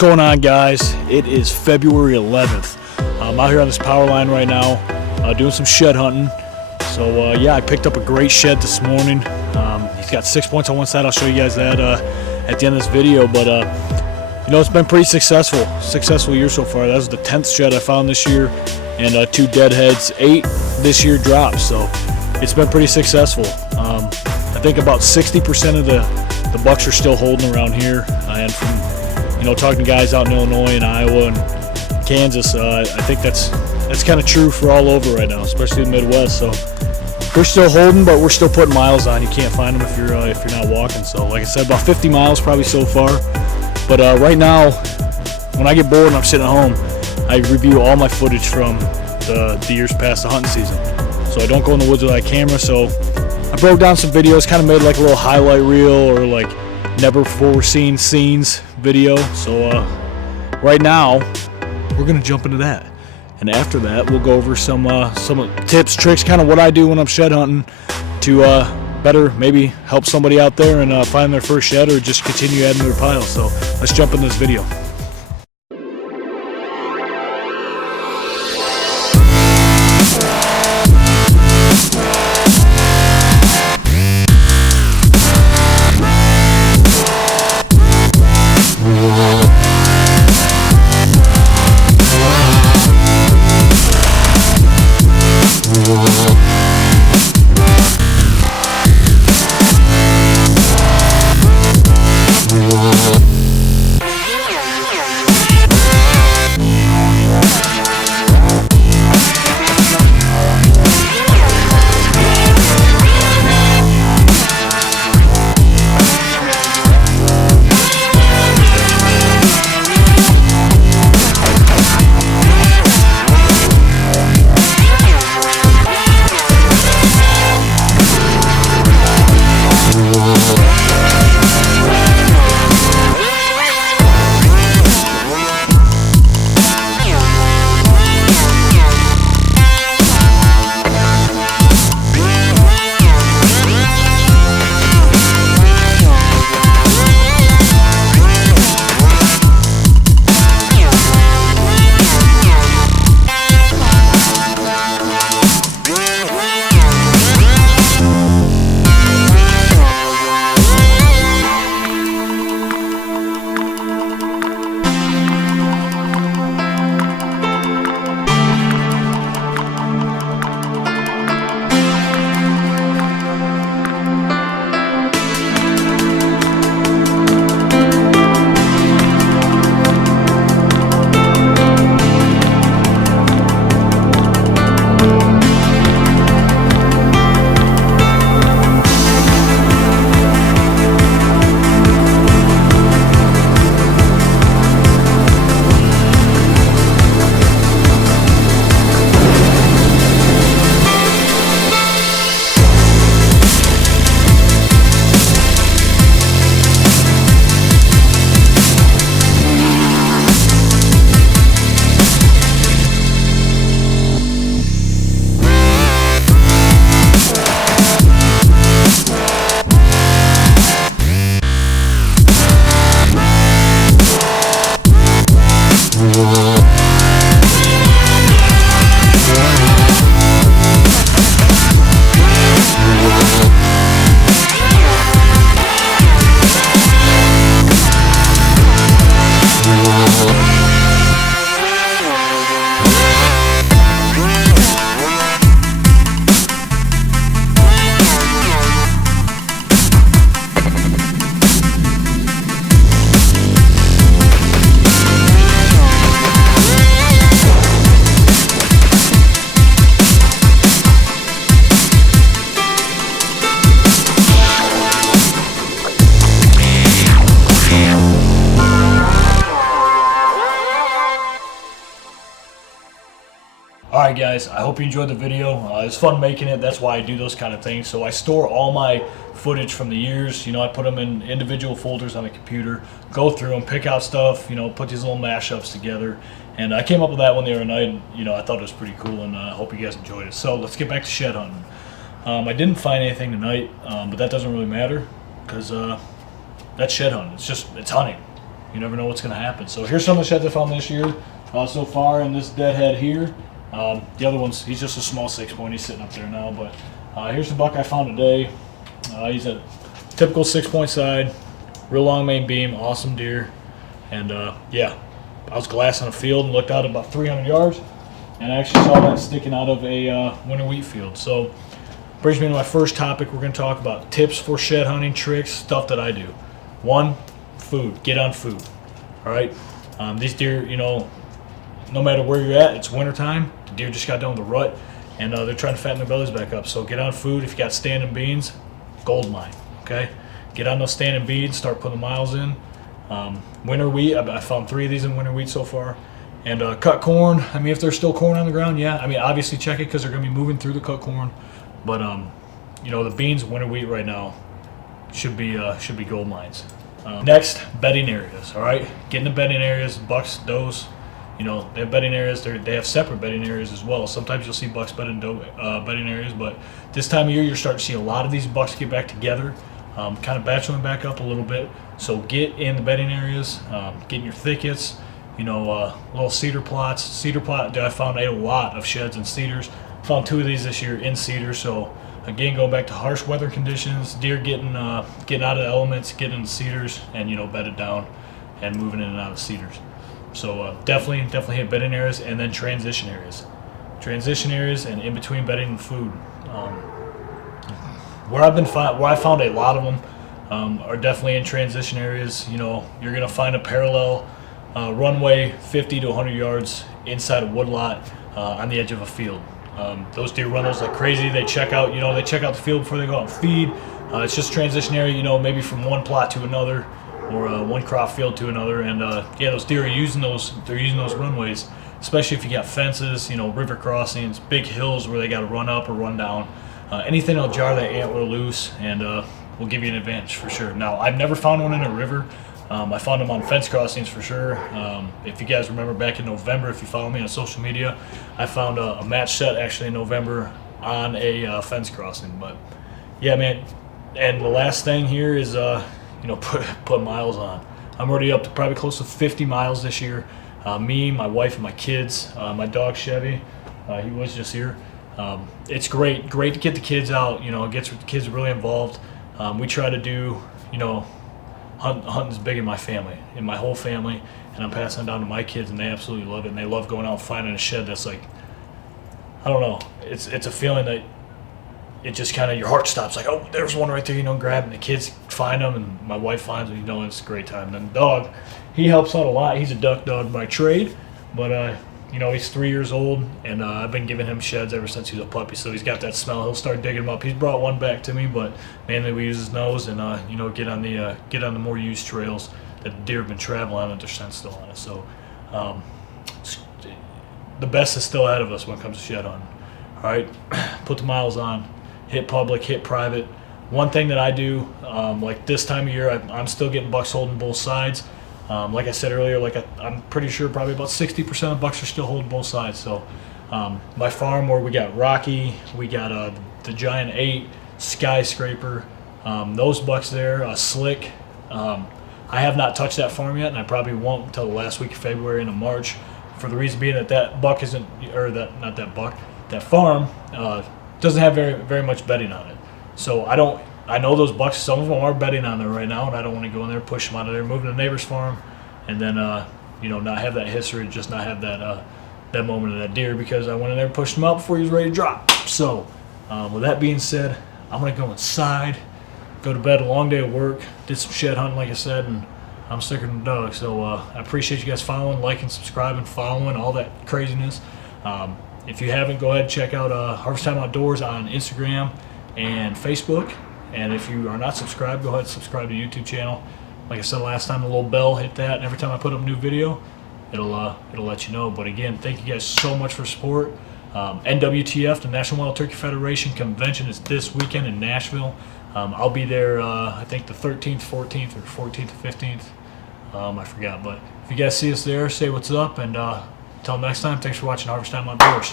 going on, guys? It is February 11th. I'm out here on this power line right now doing some shed hunting. So yeah, I picked up a great shed this morning. He's got 6 points on one side. I'll show you guys that at the end of this video. But you know, it's been pretty successful year so far. That was the 10th shed I found this year, and 2 deadheads, 8 this year drops. So it's been pretty successful. I think about 60% of the bucks are still holding around here, and from talking to guys out in Illinois and Iowa and Kansas, I think that's kind of true for all over right now, especially the Midwest. So we're still holding, but we're still putting miles on. You can't find them if you're not walking. So like I said, about 50 miles probably so far. But right now, when I get bored and I'm sitting at home, I review all my footage from the years past the hunting season. So I don't go in the woods with that camera. So I broke down some videos, kind of made like a little highlight reel or like never before seen scenes video. So right now we're gonna jump into that, and after that we'll go over some tips, tricks, kind of what I do when I'm shed hunting to better maybe help somebody out there and find their first shed or just continue adding to their pile. So let's jump in this video. Alright guys, I hope you enjoyed the video. It's fun making it. That's why I do those kind of things. So I store all my footage from the years. I put them in individual folders on the computer, go through them, pick out stuff, put these little mashups together. And I came up with that one the other night. I thought it was pretty cool, and I hope you guys enjoyed it. So let's get back to shed hunting. I didn't find anything tonight, but that doesn't really matter because that's shed hunting. It's hunting. You never know what's going to happen. So here's some of the sheds I found this year so far, and this deadhead here. The other one's, he's just a small 6-point. He's sitting up there now, but here's the buck I found today. He's a typical 6-point side, real long main beam, awesome deer. And yeah, I was glassing a field and looked out at about 300 yards, and I actually saw that sticking out of a winter wheat field. So brings me to my first topic. We're going to talk about tips for shed hunting, tricks, stuff that I do. One, food. Get on food. All right. These deer, you know, no matter where you're at, it's wintertime. The deer just got done with the rut, and they're trying to fatten their bellies back up. So get on food. If you got standing beans, gold mine. Okay. Get on those standing beans. Start putting the miles in. Winter wheat. I found 3 of these in winter wheat so far. And cut corn. I mean, if there's still corn on the ground, yeah. I mean, obviously check it because they're going to be moving through the cut corn. But you know, the beans, winter wheat right now should be gold mines. Next, bedding areas. All right, get in the bedding areas. Bucks, does, you know, they have bedding areas. They have separate bedding areas as well. Sometimes you'll see bucks bedding areas, but this time of year you're starting to see a lot of these bucks get back together, kind of bacheloring back up a little bit. So get in the bedding areas, get in your thickets. You know, little cedar plots. Cedar plot. I found a lot of sheds in cedars. Found 2 of these this year in cedar. So again, going back to harsh weather conditions, deer getting out of the elements, getting in the cedars, and you know, bedded down and moving in and out of cedars. So definitely hit bedding areas, and then transition areas, and in between bedding and food. Where I found a lot of them are definitely in transition areas. You know, you're gonna find a parallel runway 50 to 100 yards inside a woodlot on the edge of a field. Those deer run those like crazy. They check out the field before they go out and feed. It's just transition area, you know, maybe from one plot to another, or one crop field to another. And yeah, those deer are using those. They're using those runways, especially if you got fences, you know, river crossings, big hills where they got to run up or run down. Anything that'll jar that antler loose and will give you an advantage for sure. Now, I've never found one in a river. I found them on fence crossings for sure. If you guys remember back in November, if you follow me on social media, I found a match set actually in November on a fence crossing. But yeah, man. And the last thing here is, you know, put miles on. I'm already up to probably close to 50 miles this year. Me, my wife, and my kids. My dog Chevy, he was just here. It's great to get the kids out. You know, it gets the kids really involved. We try to do, you know, hunting's big in my family, in my whole family, and I'm passing it down to my kids, and they absolutely love it. And they love going out and finding a shed that's like, I don't know, it's a feeling that it just kind of, your heart stops, like, oh, there's one right there, you know, grab, and the kids find them, and my wife finds them, you know, it's a great time. And the dog, he helps out a lot. He's a duck dog by trade, but you know, he's 3 years old, and I've been giving him sheds ever since he was a puppy, so he's got that smell. He'll start digging them up. He's brought one back to me, but mainly we use his nose and you know, get on the more used trails that the deer have been traveling on, that their scent's still on it. So the best is still ahead of us when it comes to shed hunting. All right, put the miles on, hit public, hit private. One thing that I do, like this time of year, I'm still getting bucks holding both sides. Like I said earlier, I'm pretty sure probably about 60% of bucks are still holding both sides. So my farm, where we got Rocky, we got the Giant 8, Skyscraper, those bucks there, Slick. I have not touched that farm yet, and I probably won't until the last week of February into March, for the reason being that buck isn't, or that farm doesn't have very much bedding on it. So I know those bucks, some of them are bedding on there right now, and I don't want to go in there, push them out of there, move to the neighbor's farm, and then you know, not have that history, just not have that moment of that deer, because I went in there and pushed him out before he was ready to drop. So with that being said, I'm gonna go inside, go to bed. A long day of work, did some shed hunting like I said, and I'm sicker than a dog. So I appreciate you guys following, liking, subscribing, following, all that craziness. If you haven't, go ahead and check out Harvest Time Outdoors on Instagram and Facebook. And if you are not subscribed, go ahead and subscribe to the YouTube channel. Like I said last time, the little bell, hit that, and every time I put up a new video, it'll let you know. But again, thank you guys so much for support. NWTF, the National Wild Turkey Federation convention, is this weekend in Nashville. I'll be there, I think the 13th, 14th, or 14th, 15th. I forgot. But if you guys see us there, say what's up. And until next time, thanks for watching Harvest Time Outdoors.